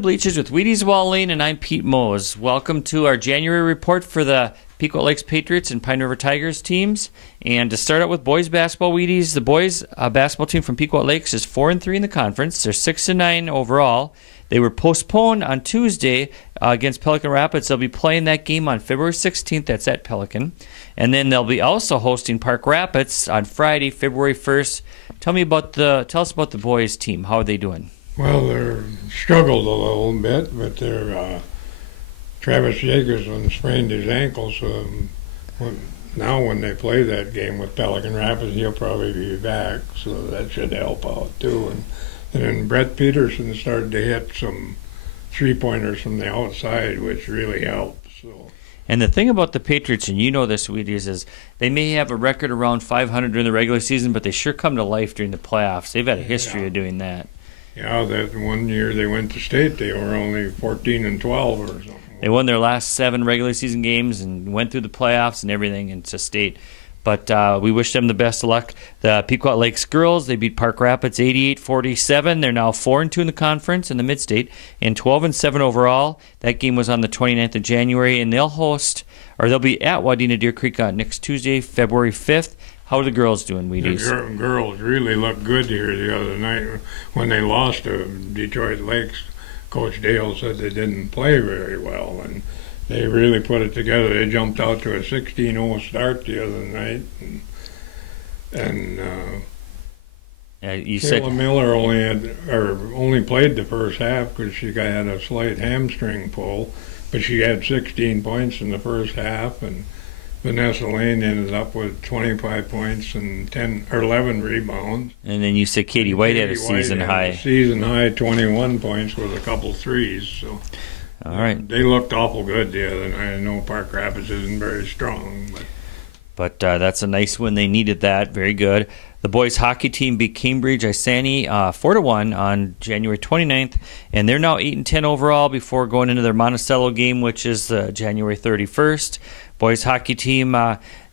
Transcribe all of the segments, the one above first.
to Bleachers with Wheaties Wallin, and I'm Pete Mohs. Welcome to our January report for the Pequot Lakes Patriots and Pine River Tigers teams. And to start out with boys basketball, Wheaties, the boys basketball team from Pequot Lakes is 4-3 in the conference. They're 6-9 overall. They were postponed on Tuesday against Pelican Rapids. They'll be playing that game on February 16th. That's at Pelican. And then they'll be also hosting Park Rapids on Friday, February 1st. Tell us about the boys team. How are they doing? Well, they're struggled a little bit, but they're Travis Jacobson sprained his ankle, so now when they play that game with Pelican Rapids, he'll probably be back, so that should help out too. And then Brett Peterson started to hit some three-pointers from the outside, which really helped. So. And the thing about the Patriots, and you know this, Wheaties, is they may have a record around 500 during the regular season, but they sure come to life during the playoffs. They've had a history of doing that. Yeah, that one year they went to state, they were only 14-12 or something. They won their last 7 regular season games and went through the playoffs and everything into state. But we wish them the best of luck. The Pequot Lakes girls, they beat Park Rapids 88-47. They're now 4-2 in the conference in the Mid-State and 12-7 overall. That game was on the 29th of January, and they'll be at Wadena Deer Creek on next Tuesday, February 5th. How are the girls doing, Wheaties? The girls really looked good here the other night. When they lost to Detroit Lakes, Coach Dale said they didn't play very well, and they really put it together. They jumped out to a 16-0 start the other night, and Kayla Miller only played the first half because she had a slight hamstring pull, but she had 16 points in the first half, and Vanessa Lane ended up with 25 points and 11 rebounds. And then you said Katie White had a season high. Season high 21 points with a couple threes. So, all right. They looked awful good the other night. I know Park Rapids isn't very strong, but that's a nice win. They needed that. Very good. The boys hockey team beat Cambridge Isani 4-1 on January 29th, and they're now 8-10 overall before going into their Monticello game, which is January 31st. Boys hockey team,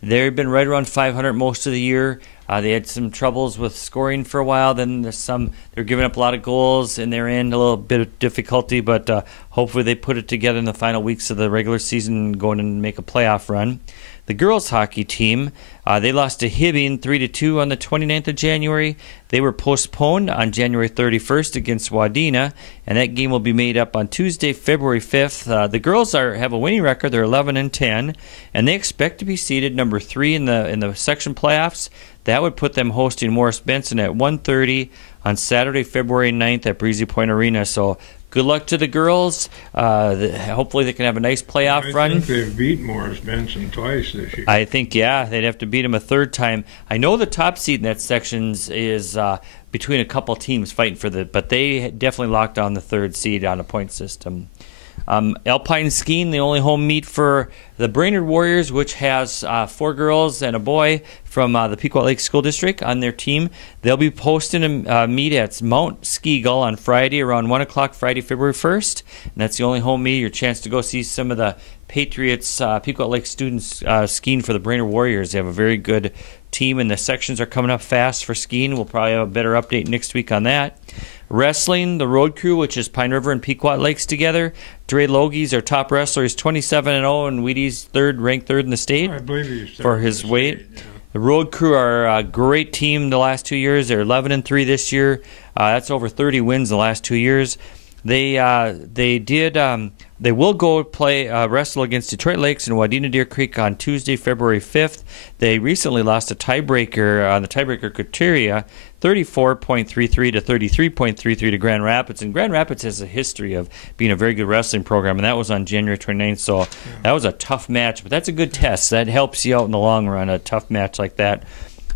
they've been right around 500 most of the year. They had some troubles with scoring for a while. Then they're giving up a lot of goals in their end, a little bit of difficulty, but hopefully they put it together in the final weeks of the regular season and go in and make a playoff run. The girls hockey team, they lost to Hibbing 3-2 on the 29th of January. They were postponed on January 31st against Wadena, and that game will be made up on Tuesday, February 5th. The girls have a winning record. They're 11-10, and they expect to be seeded number 3 in the section playoffs. That would put them hosting Morris Benson at 1:30 on Saturday, February 9th at Breezy Point Arena. So good luck to the girls. Hopefully they can have a nice playoff run. I think they've beat Morris Benson twice this year. I think, yeah, they'd have to beat them a third time. I know the top seed in that section is between a couple teams fighting for but they definitely locked down the third seed on a point system. Alpine skiing, the only home meet for the Brainerd Warriors, which has 4 girls and a boy from the Pequot Lakes School District on their team. They'll be posting a meet at Mount Skeagull on Friday around 1 o'clock, Friday, February 1st. And that's the only home meet, your chance to go see some of the Patriots, Pequot Lakes students skiing for the Brainerd Warriors. They have a very good team, and the sections are coming up fast for skiing. We'll probably have a better update next week on that. Wrestling, the road crew, which is Pine River and Pequot Lakes together. Dre Logie's our top wrestler. He's 27-0, and Wheaties ranked third in the state. I believe he's for his weight. State, yeah. The road crew are a great team the last 2 years. They're 11-3 this year. That's over 30 wins the last 2 years. They will go play wrestle against Detroit Lakes and Wadena Deer Creek on Tuesday, February 5th. They recently lost a tiebreaker on the tiebreaker criteria, 34.33 to 33.33 to Grand Rapids. And Grand Rapids has a history of being a very good wrestling program, and that was on January 29th. So that was a tough match, but that's a good test. That helps you out in the long run, a tough match like that.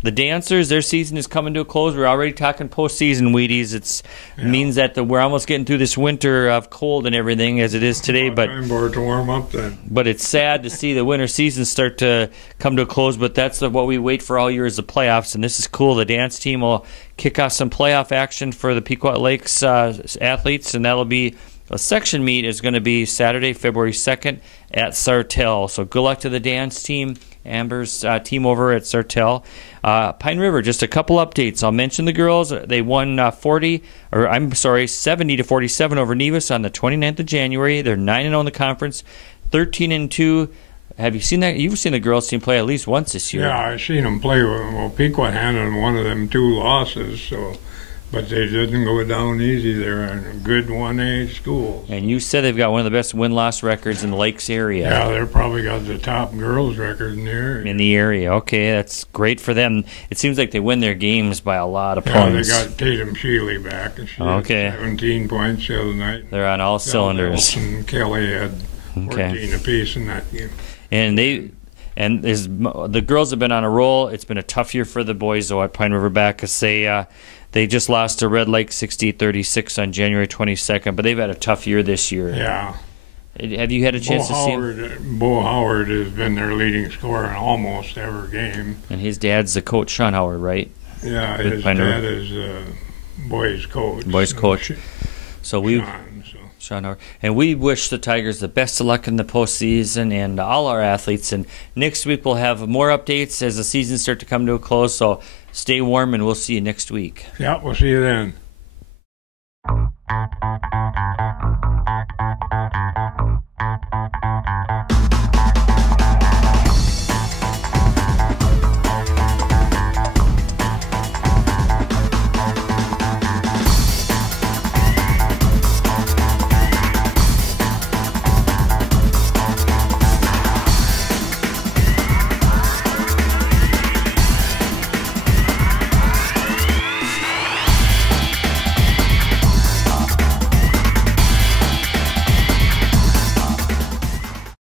The dancers, their season is coming to a close. We're already talking postseason, Wheaties. It means that we're almost getting through this winter of cold and everything as it is today. Time for it to warm up then. But it's sad to see the winter season start to come to a close. But that's what we wait for all year is the playoffs, and this is cool. The dance team will kick off some playoff action for the Pequot Lakes athletes, and that'll be The section meet is going to be Saturday, February 2nd at Sartell. So good luck to the dance team, Amber's team over at Sartell. Pine River, just a couple updates. I'll mention the girls. They won 70 to 47 over Nevis on the 29th of January. They're 9-0 in the conference, 13-2. Have you seen that? You've seen the girls team play at least once this year. Yeah, I've seen them play. Well, Pequot handed one of them 2 losses, so. But they didn't go down easy. They're in a good 1A school. And you said they've got one of the best win-loss records in the Lakes area. Yeah, they're probably got the top girls record in the area. In the area. Okay, that's great for them. It seems like they win their games by a lot of points. Yeah, they got Tatum Sheely back. And she had 17 points the other night. They're on all cylinders. And Kelly had 14 apiece in that game. And the girls have been on a roll. It's been a tough year for the boys, though, at Pine River-Backus. They just lost to Red Lake 60-36 on January 22nd, but they've had a tough year this year. Yeah. Have you had a chance to see him? Bo Howard has been their leading scorer in almost every game. And his dad's the coach, Sean Howard, right? Yeah, his dad is boys' coach. Boys' coach. Sean Howard. And we wish the Tigers the best of luck in the postseason and all our athletes. And next week we'll have more updates as the season starts to come to a close. So stay warm, and we'll see you next week. Yeah, we'll see you then.